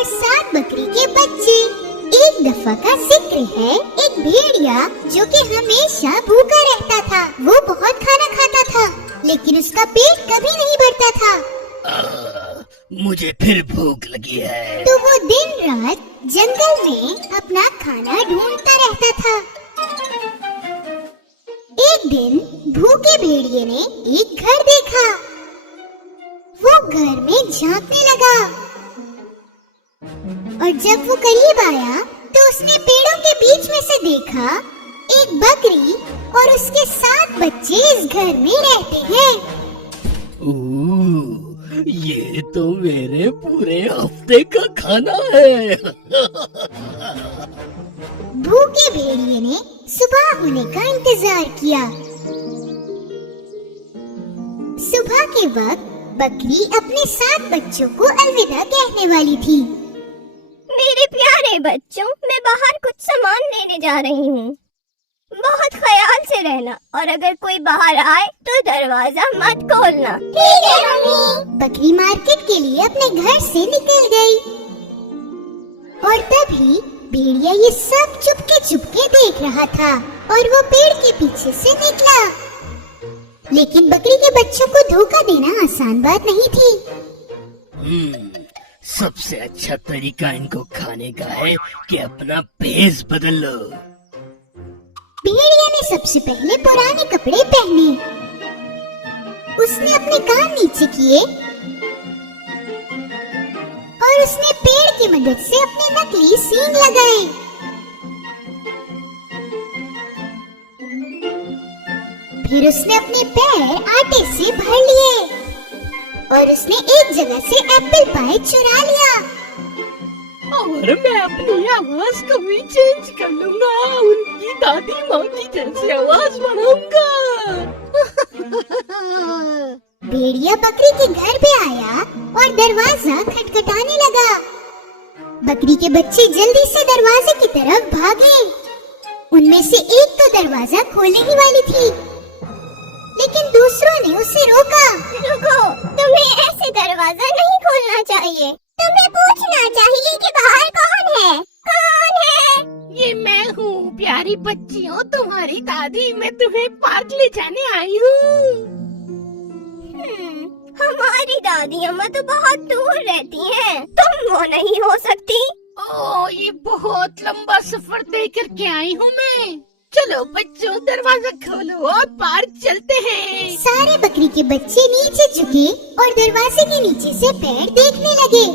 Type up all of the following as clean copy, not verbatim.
और 7 बकरी के बच्चे। एक दफा का जिक्र है, एक भेड़िया जो कि हमेशा भूखा रहता था। वो बहुत खाना खाता था, लेकिन उसका पेट कभी नहीं भरता था। मुझे फिर भूख लगी है। तो वो दिन रात जंगल में अपना खाना ढूंढता रहता था। एक दिन भूखे भेड़िए ने एक घर देखा। वो घर में झांकने लगा और जब वो करीब आया तो उसने पेड़ों के बीच में से देखा एक बकरी और उसके 7 बच्चे इस घर में रहते हैं। ये तो मेरे पूरे हफ्ते का खाना है। भूखे भेड़िए ने सुबह होने का इंतजार किया। सुबह के वक्त बकरी अपने 7 बच्चों को अलविदा कहने वाली थी। मेरे प्यारे बच्चों, मैं बाहर कुछ सामान लेने जा रही हूँ। बहुत ख्याल से रहना और अगर कोई बाहर आए तो दरवाजा मत खोलना। ठीक है मम्मी। बकरी मार्केट के लिए अपने घर से निकल गई और तभी भेड़िया ये सब चुपके देख रहा था और वो पेड़ के पीछे से निकला। लेकिन बकरी के बच्चों को धोखा देना आसान बात नहीं थी। सबसे अच्छा तरीका इनको खाने का है कि अपना भेष बदल लो। भेड़िया ने सबसे पहले पुराने कपड़े पहने। उसने अपने कान नीचे किए और उसने पेड़ की मदद से अपने नकली सींग लगाए। फिर उसने अपने पैर आटे से भर लिए और उसने एक जगह से एप्पल पाई चुरा लिया। और मैं अपनी आवाज को भी चेंज कर लूंगा, उनकी दादी माँ की जैसी आवाज बनाऊंगा। भेड़िया बकरी के घर पे आया और दरवाजा खटखटाने लगा। बकरी के बच्चे जल्दी से दरवाजे की तरफ भागे। उनमें से एक तो दरवाजा खोलने ही वाली थी, लेकिन दूसरों ने उसे रोका। रुको, तुम्हें ऐसे दरवाजा नहीं खोलना चाहिए। तुम्हें पूछना चाहिए कि बाहर कौन है। कौन है? ये मैं हूँ प्यारी बच्चियों, तुम्हारी दादी। मैं तुम्हें पार्क ले जाने आई हूँ। हमारी दादी अम्मा तो बहुत दूर रहती हैं। तुम वो नहीं हो सकती। ये बहुत लंबा सफर तय करके आई हूँ मैं। चलो बच्चों, दरवाजा खोलो और पार्क चलते हैं। सारे बकरी के बच्चे नीचे झुके और दरवाजे के नीचे से पैर देखने लगे।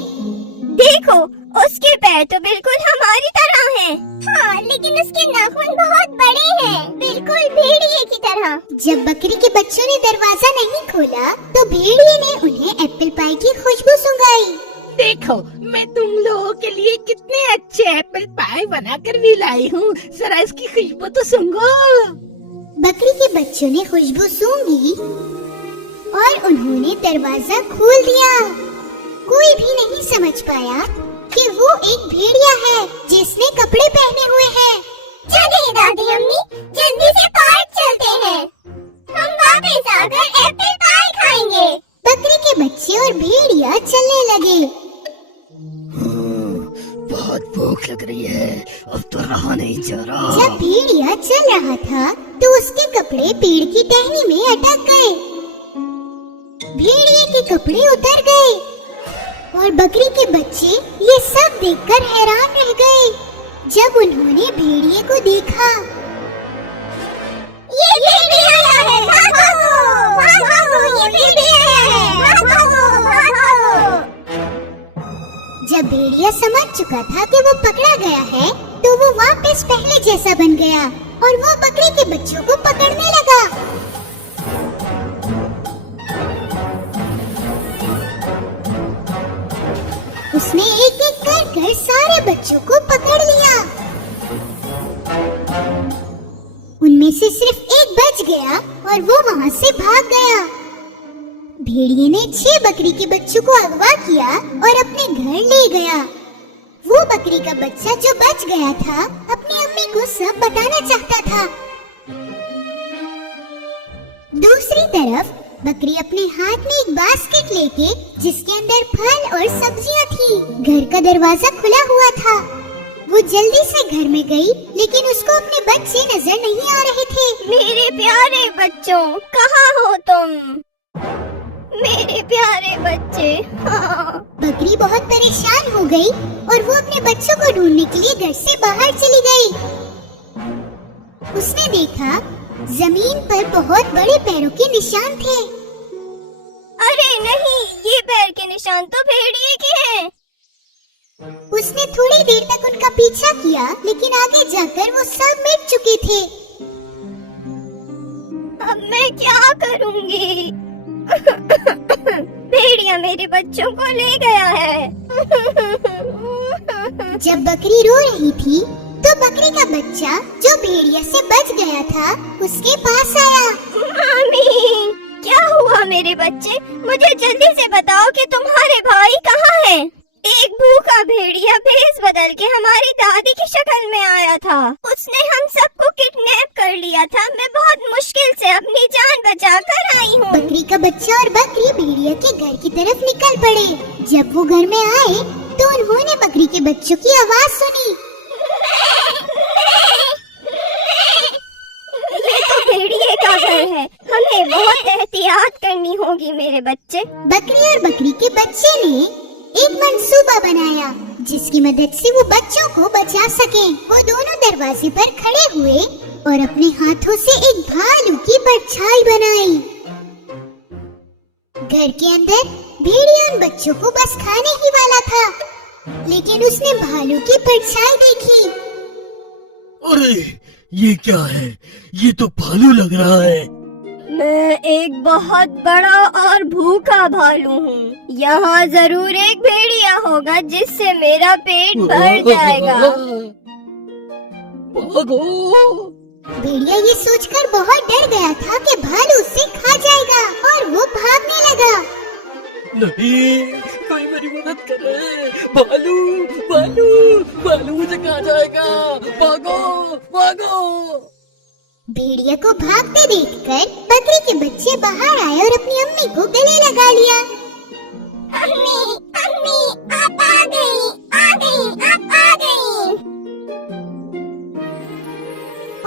देखो, उसके पैर तो बिल्कुल हमारी तरह हैं। हाँ, लेकिन उसके नाखून बहुत बड़े हैं, बिल्कुल भेड़िए की तरह। जब बकरी के बच्चों ने दरवाजा नहीं खोला तो भेड़िए ने उन्हें एप्पल पाई की खुशबू सुंघाई। देखो, मैं तुम लोगों के लिए कितने अच्छे एप्पल पाई बनाकर भी लाई हूँ। जरा इसकी खुशबू तो सूंघो। बकरी के बच्चों ने खुशबू सूंघी और उन्होंने दरवाजा खोल दिया। कोई भी नहीं समझ पाया कि वो एक भेड़िया है जिसने कपड़े पहने हुए हैं। चलिए दादी अम्मी, जल्दी से पार्क चलते हैं। हम वापस आकर एप्पल पाई खाएंगे। बकरी के बच्चे और भेड़िया चलने लगे। बहुत भूख लग रही है, अब तो रहा नहीं जा रहा। जब भेड़िया चल रहा था तो उसके कपड़े पेड़ की टहनी में अटक गए। भेड़िए के कपड़े उतर गए और बकरी के बच्चे ये सब देखकर हैरान रह गए। जब उन्होंने भेड़िए को देखा, ये भेड़िया है, भागो, ये भेड़िया है, भागो। जब भेड़िया समझ चुका था कि वो पकड़ा गया है तो वो वापस पहले जैसा बन गया और वो बकरी के बच्चों को पकड़ने लगा। उसने एक एक कर सारे बच्चों को पकड़ लिया। उनमें से सिर्फ एक बच गया और वो वहाँ से भाग गया। भेड़िए ने 6 बकरी के बच्चों को अगवा किया और अपने घर ले गया। वो बकरी का बच्चा जो बच गया था अपनी अम्मी को सब बताना चाहता था। दूसरी तरफ बकरी अपने हाथ में एक बास्केट लेके जिसके अंदर फल और सब्जियां थी घर का दरवाजा खुला हुआ था। वो जल्दी से घर में गई, लेकिन उसको अपने बच्चे नजर नहीं आ रहे थे। मेरे प्यारे बच्चों, कहाँ हो तुम? मेरे प्यारे बच्चे। हाँ। बकरी बहुत परेशान हो गई और वो अपने बच्चों को ढूंढने के लिए घर से बाहर चली गई। उसने देखा जमीन पर बहुत बड़े पैरों के निशान थे। अरे नहीं, ये पैर के निशान तो भेड़िए के हैं। उसने थोड़ी देर तक उनका पीछा किया, लेकिन आगे जाकर वो सब मिट चुके थे। अब मैं क्या करूँगी? भेड़िया मेरे बच्चों को ले गया है। जब बकरी रो रही थी, तो बकरी का बच्चा जो भेड़िया से बच गया था, उसके पास आया। मामी, क्या हुआ मेरे बच्चे? मुझे जल्दी से बताओ कि तुम्हारे भाई कहाँ हैं? एक भूखा भेड़िया भेष बदल के हमारी दादी की शक्ल में आया था। उसने हम सबको किडनैप कर लिया था। मैं बहुत मुश्किल से अपनी जान बचा कर आई हूँ। बकरी का बच्चा और बकरी भेड़िया के घर की तरफ निकल पड़े। जब वो घर में आए, तो उन्होंने बकरी के बच्चों की आवाज सुनी। ये तो भेड़िए का घर है। हमें बहुत एहतियात करनी होगी मेरे बच्चे। बकरी और बकरी के बच्चे ने एक मंसूबा बनाया, जिसकी मदद से वो बच्चों को बचा सके। वो दोनों दरवाजे पर खड़े हुए और अपने हाथों से एक भालू की परछाई बनाई। घर के अंदर भेड़िया उन बच्चों को बस खाने ही वाला था, लेकिन उसने भालू की परछाई देखी। अरे ये क्या है? ये तो भालू लग रहा है। मैं एक बहुत बड़ा और भूखा भालू हूँ। यहाँ जरूर एक भेड़िया होगा जिससे मेरा पेट भर जाएगा। भागो! भेड़िया ये सोचकर बहुत डर गया था कि भालू उसे खा जाएगा, और वो भागने लगा। नहीं, कोई मेरी मदद करे। भालू भालू भालू मुझे खा जाएगा। भागो भागो! भेड़िया को भागते देखकर बकरी के बच्चे बाहर आए और अपनी अम्मी को गले लगा लिया। अम्मी, अम्मी, आप आ गई, आप आ गई।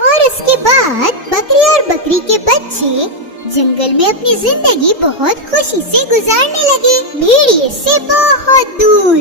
और उसके बाद बकरी और बकरी के बच्चे जंगल में अपनी जिंदगी बहुत खुशी से गुजारने लगे, भेड़िए से बहुत दूर।